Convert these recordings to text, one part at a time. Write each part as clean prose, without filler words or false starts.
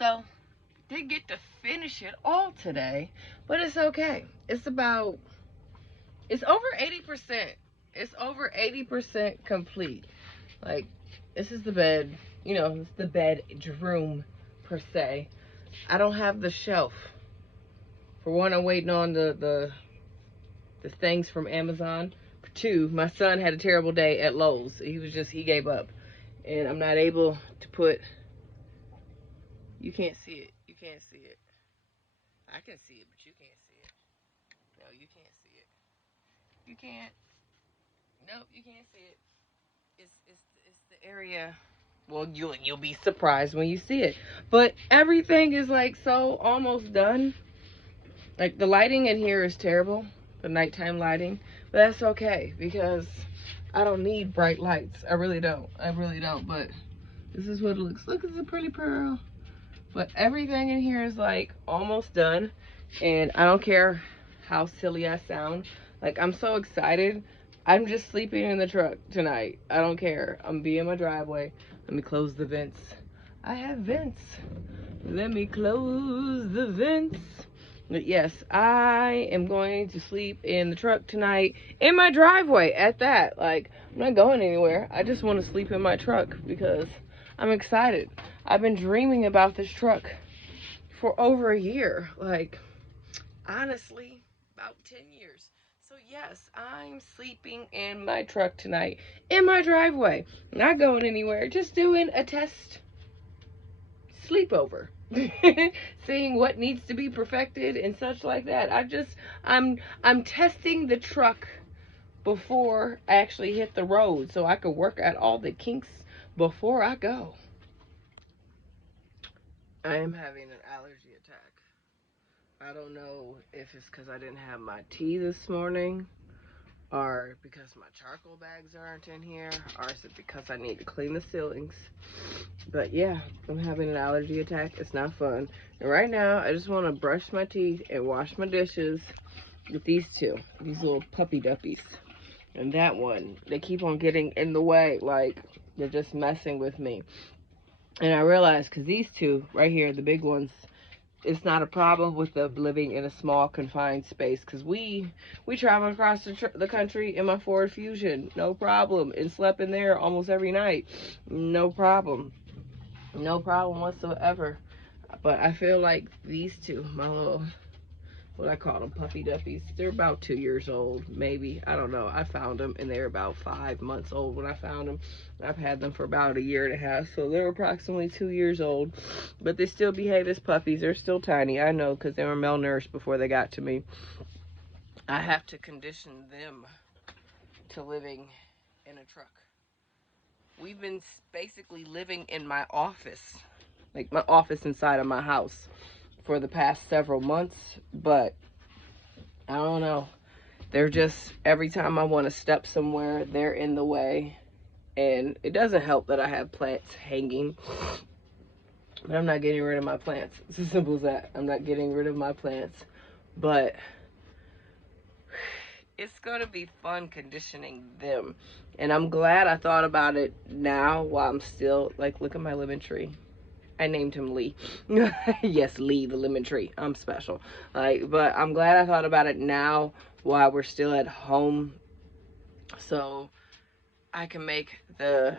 So, didn't get to finish it all today, but it's okay. It's over 80%. It's over 80% complete. Like, this is the bed, it's the bedroom per se. I don't have the shelf. For one, I'm waiting on the things from Amazon. For two, my son had a terrible day at Lowe's. He gave up. And I'm not able to put, you can't see it. You can't see it. I can see it, but you can't see it. No, you can't see it. You can't. Nope, you can't see it. It's the area. Well, you'll be surprised when you see it. But everything is like so almost done. Like the lighting in here is terrible, the nighttime lighting. But that's okay because I don't need bright lights. I really don't. But this is what it looks. Look, it's a pretty pearl. But everything in here is like almost done. And I don't care how silly I sound. Like, I'm so excited. I'm just sleeping in the truck tonight. I don't care. I'm be in my driveway. Let me close the vents. I have vents. Let me close the vents. But yes, I am going to sleep in the truck tonight in my driveway at that. Like, I'm not going anywhere. I just want to sleep in my truck because I'm excited. I've been dreaming about this truck for over a year. Like, honestly, about 10 years. So yes, I'm sleeping in my truck tonight in my driveway. Not going anywhere, just doing a test sleepover. Seeing what needs to be perfected and such like that. I'm testing the truck before I actually hit the road so I can work out all the kinks before I go. I am having an allergy attack. I don't know if it's because I didn't have my tea this morning, or because my charcoal bags aren't in here, or is it because I need to clean the ceilings? But yeah, I'm having an allergy attack. It's not fun. And right now, I just want to brush my teeth and wash my dishes with these little puppy duppies. And that one, they keep on getting in the way, like they're just messing with me. And I realized, because these two right here, the big ones, it's not a problem with the living in a small confined space, because we travel across the country in my Ford Fusion, no problem, and slept in there almost every night, no problem whatsoever. But I feel like these two, my little, what I call them, puppy duppies, they're about 2 years old, maybe, I don't know. I found them and they're about 5 months old when I found them. I've had them for about a year and a half, so they're approximately 2 years old, but they still behave as puppies. They're still tiny, I know, because they were malnourished before they got to me. I have to condition them to living in a truck. We've been basically living in my office, like my office inside of my house, for the past several months, but I don't know. They're just, every time I want to step somewhere, they're in the way. And it doesn't help that I have plants hanging. But I'm not getting rid of my plants. It's as simple as that. I'm not getting rid of my plants. But it's going to be fun conditioning them. And I'm glad I thought about it now while I'm still, like, look at my lemon tree. I named him Lee. Yes, Lee, the lemon tree. I'm special. Like, but I'm glad I thought about it now while we're still at home, so I can make the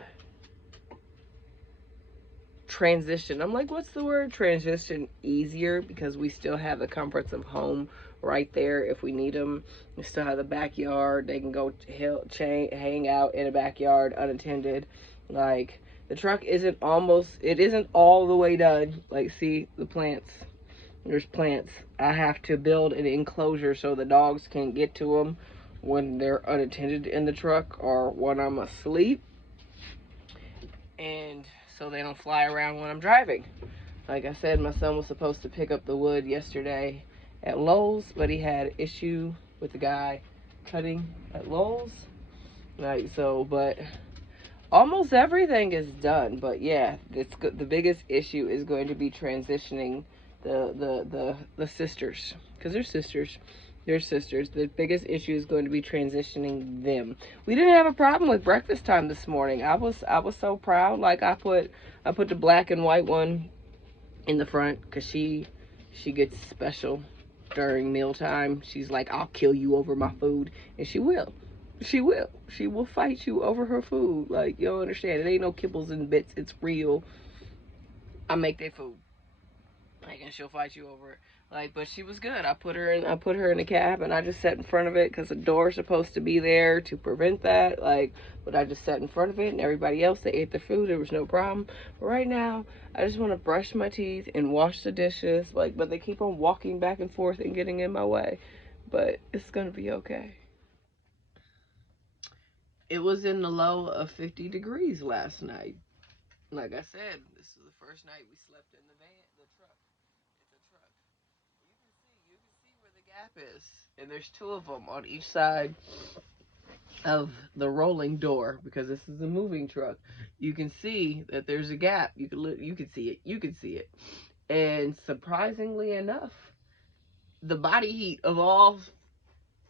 transition. I'm like, what's the word? Transition easier, because we still have the comforts of home right there if we need them. We still have the backyard. They can go hang out in a backyard unattended. Like, the truck isn't all the way done. Like, see the plants. There's plants. I have to build an enclosure so the dogs can get to them when they're unattended in the truck or when I'm asleep. And so they don't fly around when I'm driving. Like I said, my son was supposed to pick up the wood yesterday at Lowe's, but he had an issue with the guy cutting at Lowe's. Like, so, but almost everything is done. But yeah, it's good. The biggest issue is going to be transitioning the sisters, because they're sisters. They're sisters. The biggest issue is going to be transitioning them. We didn't have a problem with breakfast time this morning. I was so proud. Like, I put the black and white one in the front because she gets special during mealtime. She's like, I'll kill you over my food, and she will. She will fight you over her food. Like, you don't understand. It ain't no kibbles and bits. It's real. I make their food. Like, and she'll fight you over it. Like, but she was good. I put her in a cab, and I just sat in front of it because the door's supposed to be there to prevent that. Like, but I just sat in front of it, and everybody else, they ate their food. There was no problem. But right now, I just want to brush my teeth and wash the dishes. Like, but they keep on walking back and forth and getting in my way. But it's gonna be okay. It was in the low of 50 degrees last night. Like I said, this is the first night we slept in the van, the truck. It's a truck. You can see where the gap is, and there's two of them on each side of the rolling door because this is a moving truck. You can see that there's a gap. You can see it. You can see it. And surprisingly enough, the body heat of all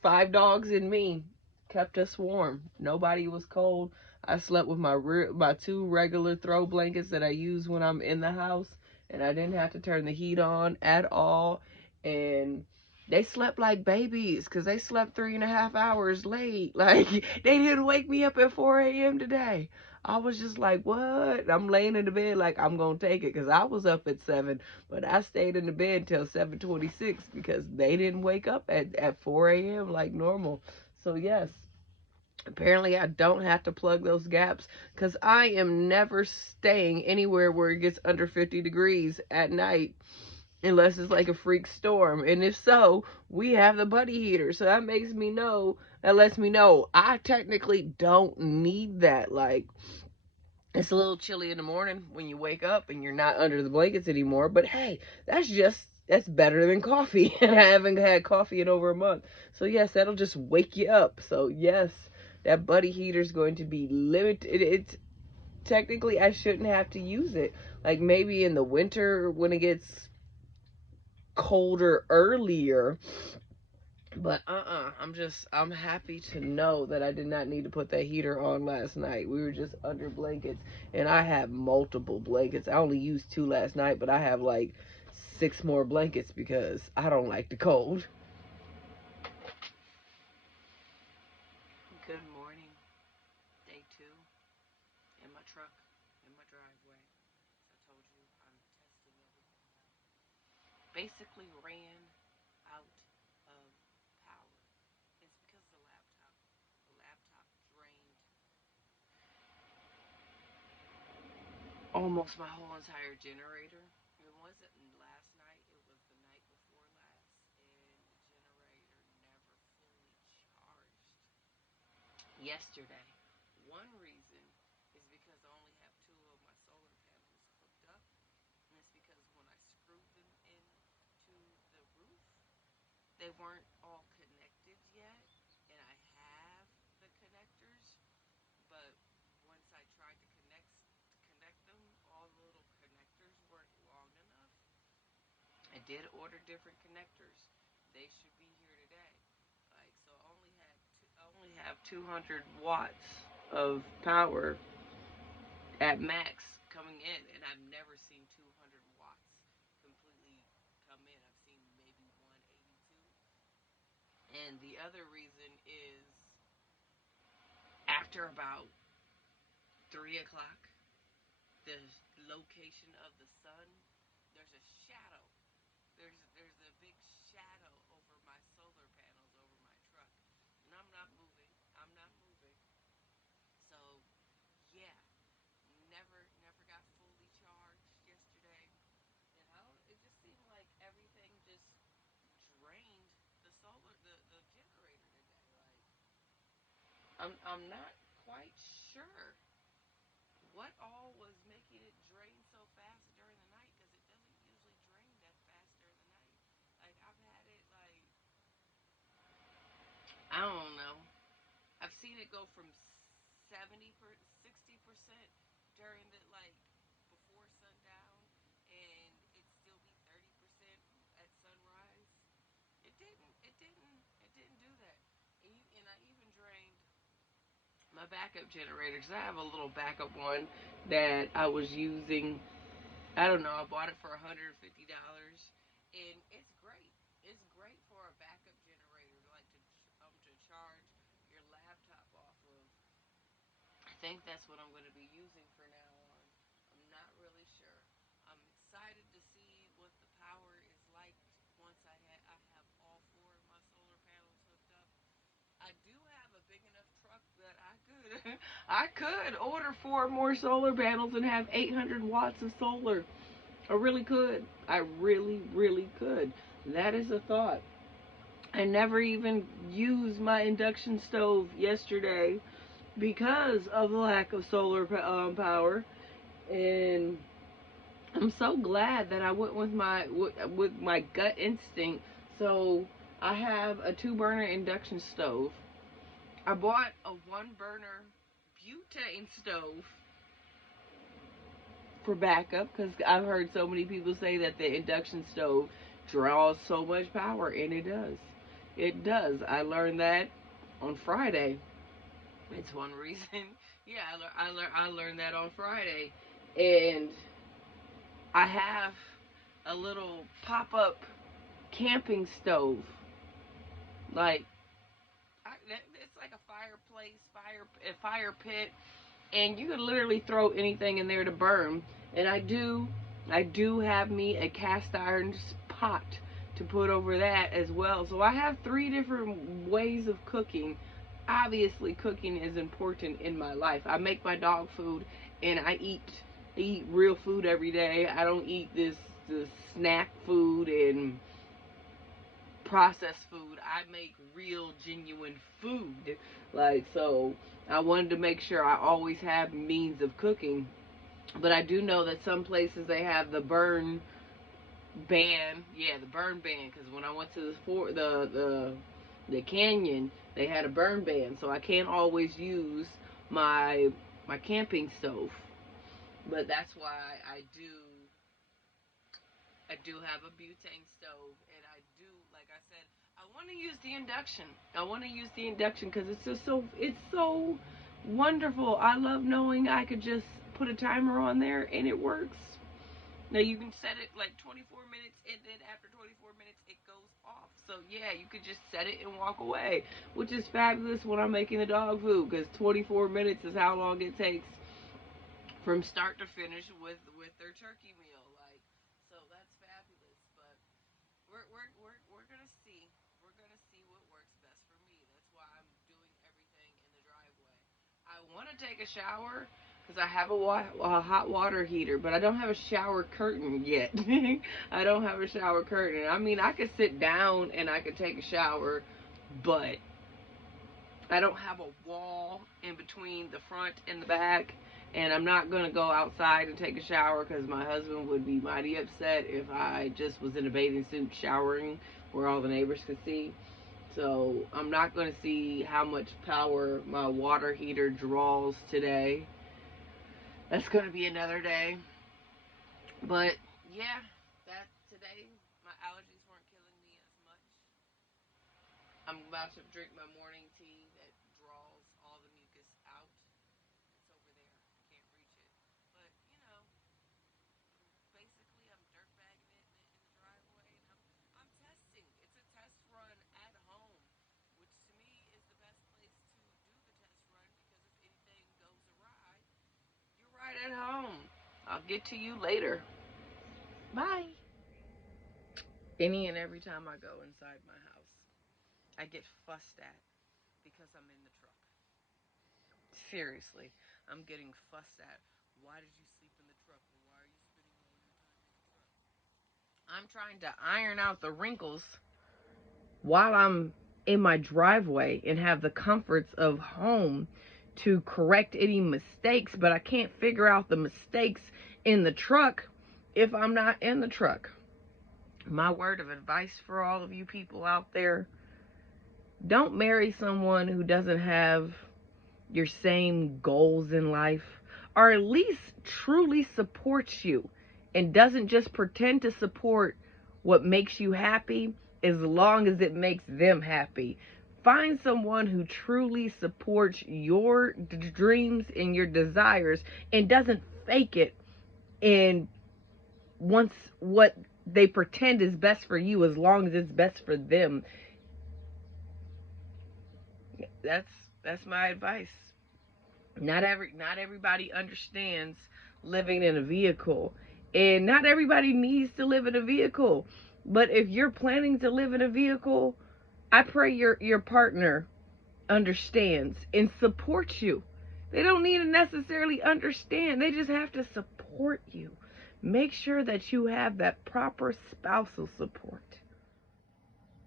five dogs and me kept us warm. Nobody was cold. I slept with my two regular throw blankets that I use when I'm in the house, and I didn't have to turn the heat on at all. And they slept like babies because they slept 3.5 hours late. Like, they didn't wake me up at 4 a.m. today. I was just like, what? I'm laying in the bed like I'm gonna take it because I was up at 7, but I stayed in the bed till 7:26 because they didn't wake up at 4 a.m. like normal. So yes, apparently I don't have to plug those gaps because I am never staying anywhere where it gets under 50 degrees at night unless it's like a freak storm. And if so, we have the buddy heater. So that lets me know I technically don't need that. Like, it's a little chilly in the morning when you wake up and you're not under the blankets anymore. But hey, that's better than coffee. And I haven't had coffee in over a month. So yes, that'll just wake you up. So yes, that buddy heater is going to be limited. It's technically I shouldn't have to use it. Like maybe in the winter when it gets colder earlier. But I'm happy to know that I did not need to put that heater on last night. We were just under blankets, and I have multiple blankets. I only used two last night, but I have like 6 more blankets because I don't like the cold. Good morning, day 2 in my truck, in my driveway. As I told you, I'm testing everything out. Basically ran out of power. It's because of the laptop. The laptop drained almost my whole entire generator. It wasn't last night, it was the night before last, and the generator never fully charged yesterday. One reason is because I only have two of my solar panels hooked up, and it's because when I screwed them into the roof, they weren't all connected yet, and I have the connectors, but once I tried to connect them, all the little connectors weren't long enough. I did order different connectors. They should be here today. Like, so I only have 200 watts of power at max coming in, and I've never seen 200 watts completely come in. I've seen maybe 182. And the other reason is after about 3 o'clock, the location of the sun, there's a shadow. There's a big shadow over my solar panels over my truck, and I'm not moving. I'm not moving. So yeah, never got fully charged yesterday, and I don't. It just seemed like everything just drained the generator today. Like, I'm not quite sure what all was making it drain so fast during the night because it doesn't usually drain that fast during the night. Like, I've had it like, I don't know. I've seen it go from 60% during the like before sundown, and it still be 30% at sunrise. It didn't do that. And I even drained my backup generator because I have a little backup one that I was using I don't know. I bought it for $150, and it's great. It's great for a backup generator, like to charge your laptop off of. I think that's what I'm going to be using for now on. I'm not really sure. I'm excited to see what the power is like once I have all four of my solar panels hooked up. I do have a big enough truck that I could I could order four more solar panels and have 800 watts of solar. I really could. I really, really could. That is a thought. I never even used my induction stove yesterday because of the lack of solar power, and I'm so glad that I went with my gut instinct. So I have a 2-burner induction stove. I bought a 1-burner butane stove for backup because I've heard so many people say that the induction stove draws so much power, and it does. It does. I learned that on Friday. It's one reason. Yeah, I learned that on Friday, and I have a little pop-up camping stove. Like, it's like a fireplace, a fire pit, and you could literally throw anything in there to burn. And I do have me a cast iron pot to put over that as well. So I have 3 different ways of cooking. Obviously, cooking is important in my life. I make my dog food, and I eat real food every day. I don't eat this snack food and processed food. I make real, genuine food. Like, so I wanted to make sure I always have means of cooking. But I do know that some places they have the burn ban. Yeah, the burn ban. Because when I went to the canyon, they had a burn ban, so I can't always use my camping stove. But that's why I do have a butane stove, and I do, like I said, I want to use the induction. I want to use the induction because it's so wonderful. I love knowing I could just put a timer on there and it works. Now you can set it like 24 minutes, and then after 24 minutes it goes off. So yeah, you could just set it and walk away, which is fabulous when I'm making the dog food, because 24 minutes is how long it takes from start to finish with their turkey meal. Like, so that's fabulous. But we're gonna see. We're gonna see what works best for me. That's why I'm doing everything in the driveway. I want to take a shower because I have a hot water heater, but I don't have a shower curtain yet. I don't have a shower curtain. I mean, I could sit down and I could take a shower, but I don't have a wall in between the front and the back, and I'm not going to go outside and take a shower because my husband would be mighty upset if I just was in a bathing suit showering where all the neighbors could see. So I'm not going to see how much power my water heater draws today. That's going to be another day. But yeah, that today my allergies weren't killing me as much. I'm about to drink my morning tea that draws all the mucus out. It's over there. I can't reach it. But, basically I'm dirtbagging it in the driveway, and I'm testing. It's a test run at home, which to me is the best place to do the test run, because if anything goes awry, you're right at home. I'll get to you later. Bye. Any and every time I go inside my house, I get fussed at because I'm in the truck. Seriously, I'm getting fussed at. Why did you sleep in the truck? Or why are you spending all your time in the truck? I'm trying to iron out the wrinkles while I'm in my driveway and have the comforts of home to correct any mistakes, but I can't figure out the mistakes in the truck if I'm not in the truck. My word of advice for all of you people out there: don't marry someone who doesn't have your same goals in life, or at least truly supports you and doesn't just pretend to support what makes you happy as long as it makes them happy. Find someone who truly supports your dreams and your desires and doesn't fake it and wants what they pretend is best for you as long as it's best for them. That's my advice. Not everybody understands living in a vehicle, and not everybody needs to live in a vehicle. But if you're planning to live in a vehicle, I pray your partner understands and supports you. They don't need to necessarily understand. They just have to support you. Make sure that you have that proper spousal support.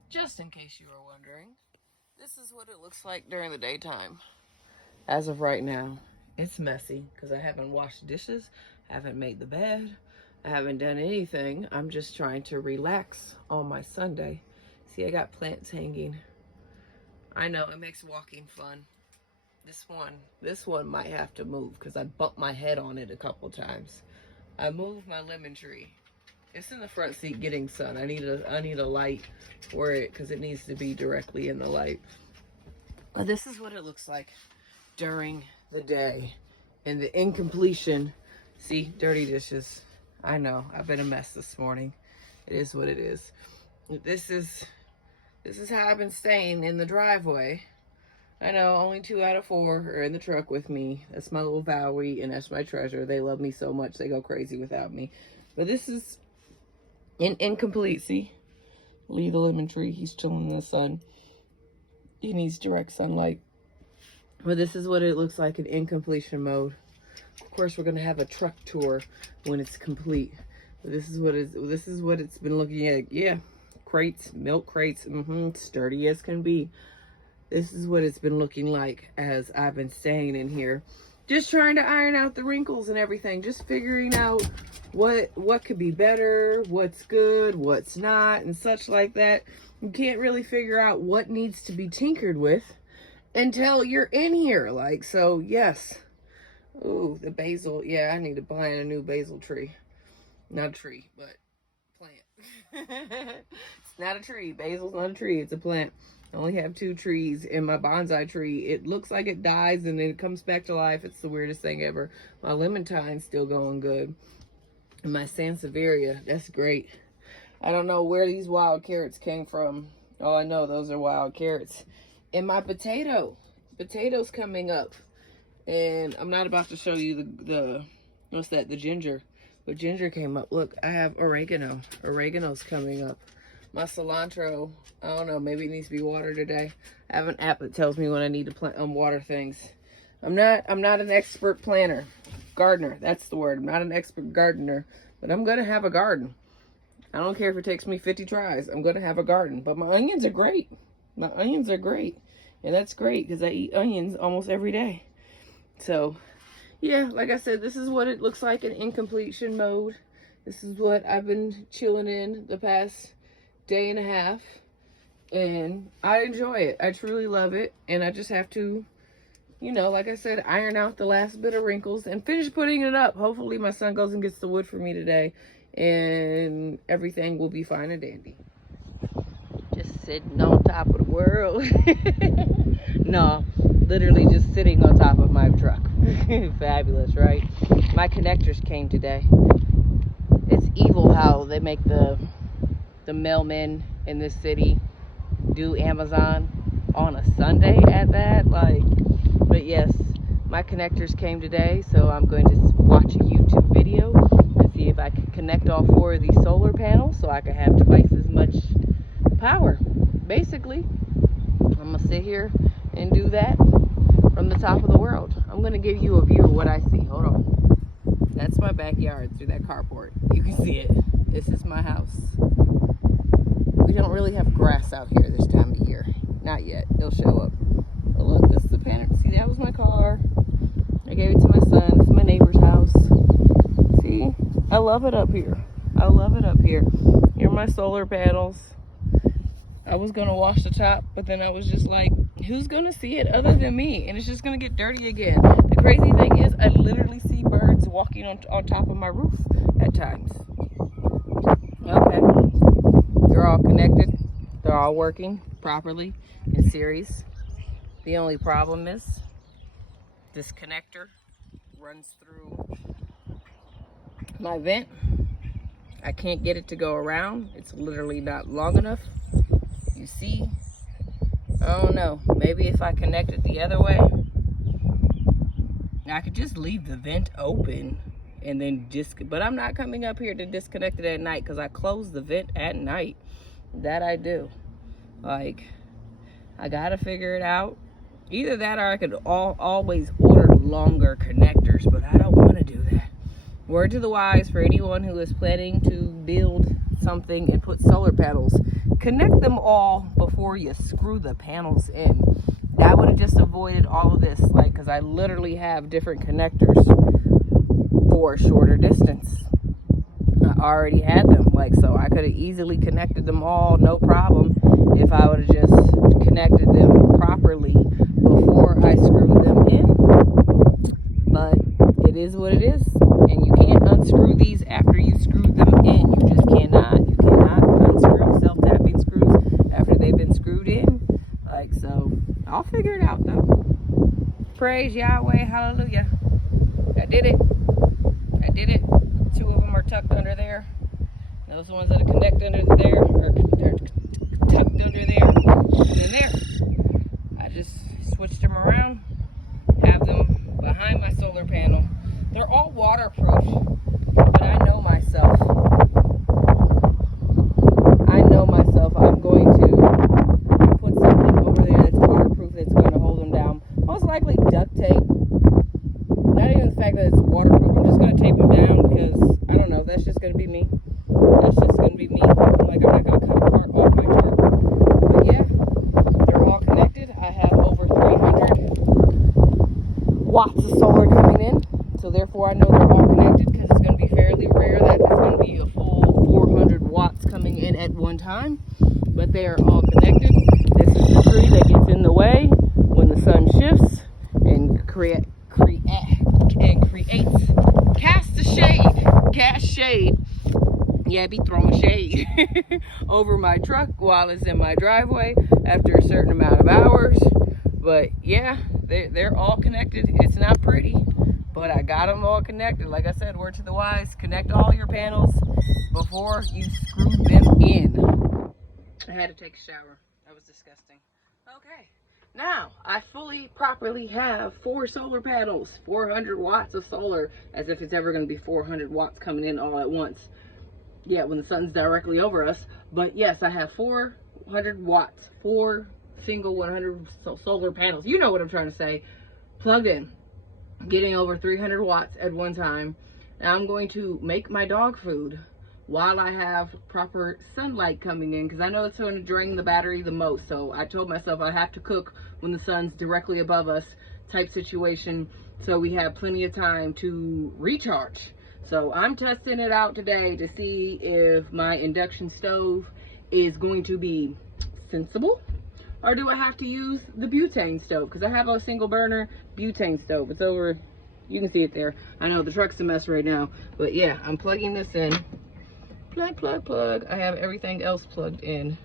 Just in case you were wondering, this is what it looks like during the daytime. As of right now, it's messy because I haven't washed dishes, haven't made the bed, I haven't done anything. I'm just trying to relax on my Sunday. See, I got plants hanging. I know, it makes walking fun. This one might have to move because I bumped my head on it a couple times. I moved my lemon tree. It's in the front seat getting sun. I need a light for it because it needs to be directly in the light. But this is what it looks like during the day. And the incompletion, see, dirty dishes. I know, I've been a mess this morning. It is what it is. This is how I've been staying in the driveway. I know only 2 out of 4 are in the truck with me. That's my little Valerie and that's my treasure. They love me so much they go crazy without me. But this is incomplete, see? Leave the lemon tree, he's chilling in the sun. He needs direct sunlight. But this is what it looks like in incompletion mode. Of course, we're gonna have a truck tour when it's complete. But this is what it's been looking at. Yeah, crates, milk crates, sturdy as can be. This is what it's been looking like as I've been staying in here. Just trying to iron out the wrinkles and everything. Just figuring out what could be better, what's good, what's not, and such like that. You can't really figure out what needs to be tinkered with until you're in here. Like, so, yes. Ooh, the basil. Yeah, I need to plant a new basil tree. Not a tree, but plant. It's not a tree. Basil's not a tree. It's a plant. I only have 2 trees in my bonsai tree. It looks like it dies and then it comes back to life. It's the weirdest thing ever. My lemon-tine's still going good. And my sansevieria, that's great. I don't know where these wild carrots came from. All I know, those are wild carrots. And my potatoes coming up. And I'm not about to show you the what's that, the ginger. But ginger came up. Look, I have oregano. Oregano's coming up. My cilantro, I don't know, maybe it needs to be watered today. I have an app that tells me when I need to plant water things. I'm not an expert planter. Gardener, that's the word. I'm not an expert gardener, but I'm gonna have a garden. I don't care if it takes me 50 tries. I'm gonna have a garden. But my onions are great. My onions are great. And that's great because I eat onions almost every day. So, yeah, like I said, this is what it looks like in incompletion mode. This is what I've been chilling in the past day and a half. And I enjoy it. I truly love it. And I just have to, you know, like I said, iron out the last bit of wrinkles and finish putting it up. Hopefully my son goes and gets the wood for me today. And everything will be fine and dandy. Just sitting on top of the world. No, literally just sitting on top of my truck. Fabulous, right? My connectors came today. It's evil how they make the mailmen in this city do Amazon on a Sunday at that. Like, but yes, my connectors came today, so I'm going to watch a YouTube video and see if I can connect all 4 of these solar panels so I can have twice as much power. Basically, I'm gonna sit here and do that from the top of the world. I'm gonna give you a view of what I see. Hold on. That's my backyard through that carport. You can see it. This is my house. We don't really have grass out here this time of year. Not yet. It'll show up. But look, this is the pattern. See, that was my car. I gave it to my son. It's my neighbor's house. See? I love it up here. I love it up here. Here are my solar panels. I was going to wash the top, but then I was just like, who's going to see it other than me? And it's just going to get dirty again. The crazy thing is, I literally see birds walking on top of my roof at times. Okay. They're all connected. They're all working properly in series. The only problem is this connector runs through my vent. I can't get it to go around. It's literally not long enough. You see? I don't know. Maybe if I connect it the other way, I could just leave the vent open and then but I'm not coming up here to disconnect it at night because I close the vent at night. That I do. Like, I gotta figure it out. Either that or I could always order longer connectors, but I don't want to do that. Word to the wise for anyone who is planning to build something and put solar panels, connect them all before you screw the panels in. That would have just avoided all of this, like, because I literally have different connectors for a shorter distance. I already had them, like, so I could have easily connected them all, no problem, if I would have just connected them properly before I screwed them in. But it is what it is, and you can't unscrew these after you screwed them in. You just cannot. You cannot unscrew self-tapping screws after they've been screwed in. Like, so I'll figure it out though. Praise Yahweh, hallelujah. I did it. I did it. 2 of them are tucked under there. Those ones that are connected under there are tucked under there and then there. I just switched them around, have them behind my solar panel. They're all waterproof, but I know myself. I'm going to put something over there that's waterproof that's going to hold them down. Most likely duct tape. Not even the fact that it's waterproof. I'm just going to tape them down because, I don't know, that's just going to be me. That's just going to be me. Like, I'm not going to cut apart off my tarp. But yeah, they're all connected. I have over 300 watts of solar coming in. So therefore I know they're all connected because it's going to be fairly rare that it's going to be a full 400 watts coming in at one time. But they are all connected. This is the tree that gets in the way when the sun shifts and creates cast shade. Yeah, be throwing shade over my truck while it's in my driveway after a certain amount of hours. But yeah, they're all connected. It's not pretty, but I got them all connected. Like I said, word to the wise, connect all your panels before you screw them in. I had to take a shower. That was disgusting. Okay. Now, I properly have 4 solar panels, 400 watts of solar, as if it's ever going to be 400 watts coming in all at once. Yeah, when the sun's directly over us. But yes, I have 400 watts, 4 single 100 solar panels. You know what I'm trying to say. Plugged in, getting over 300 watts at one time. Now I'm going to make my dog food while I have proper sunlight coming in, because I know it's going to drain the battery the most. So I told myself I have to cook when the sun's directly above us type situation, so we have plenty of time to recharge. So I'm testing it out today to see if my induction stove is going to be sensible, or do I have to use the butane stove, because I have a single burner butane stove. It's over, you can see it there. I know the truck's a mess right now, but yeah, I'm plugging this in. Plug. I have everything else plugged in.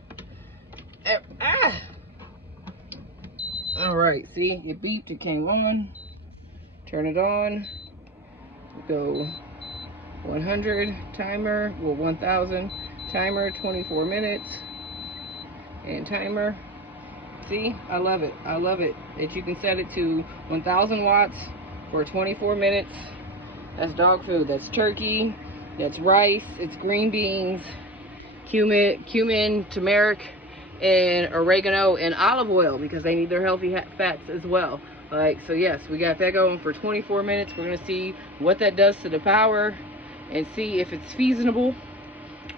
All right, see, it beeped, it came on. Turn it on. Go 100 timer, well 1000 timer, 24 minutes, and timer. See, I love it. I love it that you can set it to 1000 watts for 24 minutes. That's dog food. That's turkey. That's rice, it's green beans, cumin, turmeric, and oregano, and olive oil, because they need their healthy fats as well. Like, so yes, we got that going for 24 minutes. We're gonna see what that does to the power and see if it's feasible,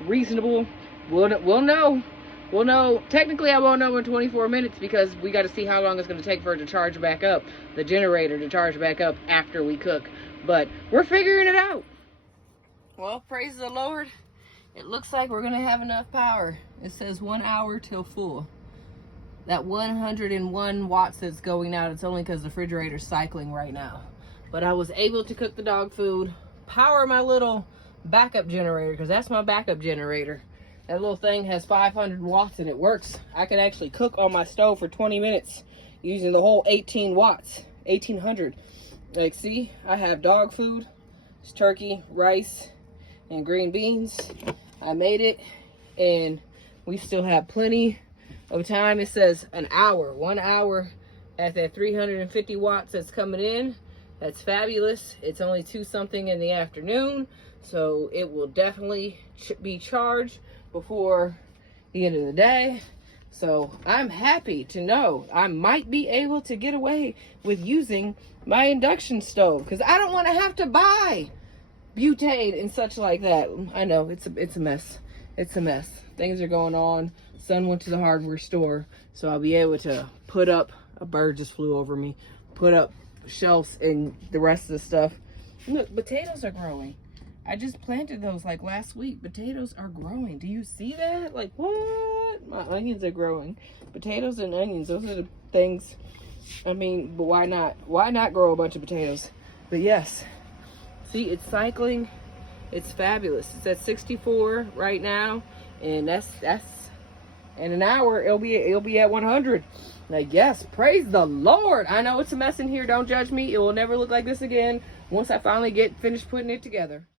reasonable. We'll know. We'll know. Technically, I won't know in 24 minutes because we got to see how long it's going to take for it to charge back up, the generator to charge back up after we cook. But we're figuring it out. Well, praise the Lord. It looks like we're going to have enough power. It says 1 hour till full. That 101 watts that's going out, it's only because the refrigerator's cycling right now. But I was able to cook the dog food, power my little backup generator, because that's my backup generator. That little thing has 500 watts and it works. I could actually cook on my stove for 20 minutes using the whole 18 watts, 1800. Like, see, I have dog food, it's turkey, rice, and green beans. I made it, and we still have plenty of time. It says an hour, 1 hour at that 350 watts that's coming in. That's fabulous. It's only 2 something in the afternoon, so it will definitely be charged before the end of the day. So I'm happy to know I might be able to get away with using my induction stove, because I don't want to have to buy butane and such like that. I know it's a mess. It's a mess. Things are going on. Son went to the hardware store, so I'll be able to put up, a bird just flew over me, put up shelves and the rest of the stuff. Look, potatoes are growing. I just planted those like last week. Potatoes are growing. Do you see that? Like, what? My onions are growing. Potatoes and onions, those are the things. I mean, but why not? Why not grow a bunch of potatoes? But yes, see, it's cycling. It's fabulous. It's at 64 right now, and that's in an hour it'll be at 100. Like, yes, praise the Lord. I know it's a mess in here. Don't judge me. It will never look like this again once I finally get finished putting it together.